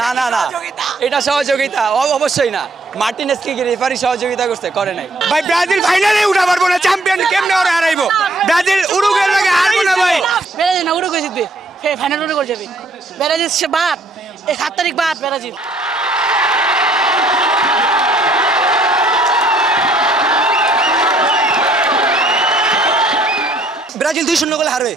না না না এটা সহযোগিতা অবশ্যই না মার্টিনেজ কি রেফারি সহযোগিতা করতে করে নাই ভাই ব্রাজিল ফাইনালে উঠা পারবো না চ্যাম্পিয়ন কেমনে ওরা হারাইবো ব্রাজিল উরুগুয়ের লাগে হারবো না ভাই ব্রাজিল না উরুগুয়ে জিতবে ফাইনাল উরুগুয়ে যাবে ব্রাজিল সে বাদ 7 তারিখ বাদ ব্রাজিল ব্রাজিল 2-0 গোলে হারবে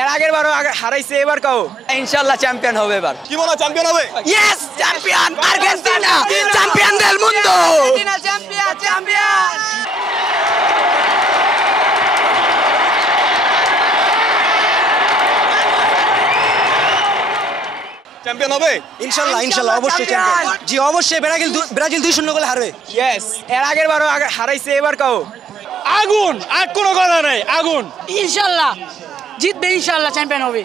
এর আগের বারও হারাইছে এবার কাও ইনশাআল্লাহ চ্যাম্পিয়ন হবে এবার কি মনে হয় চ্যাম্পিয়ন হবে yes champion Argentina champion del mundo Argentina champion champion হবে ইনশাআল্লাহ ইনশাআল্লাহ অবশ্যই চ্যাম্পিয়ন জি অবশ্যই ব্রাজিল 2-0 গোলে হারবে ইয়েস এর আগের বারও হারাইছে এবার কাও আগুন আর কোনো কথা নাই আগুন ইনশাআল্লাহ জিতবে ইনশাআল্লাহ চ্যাম্পিয়ন হবে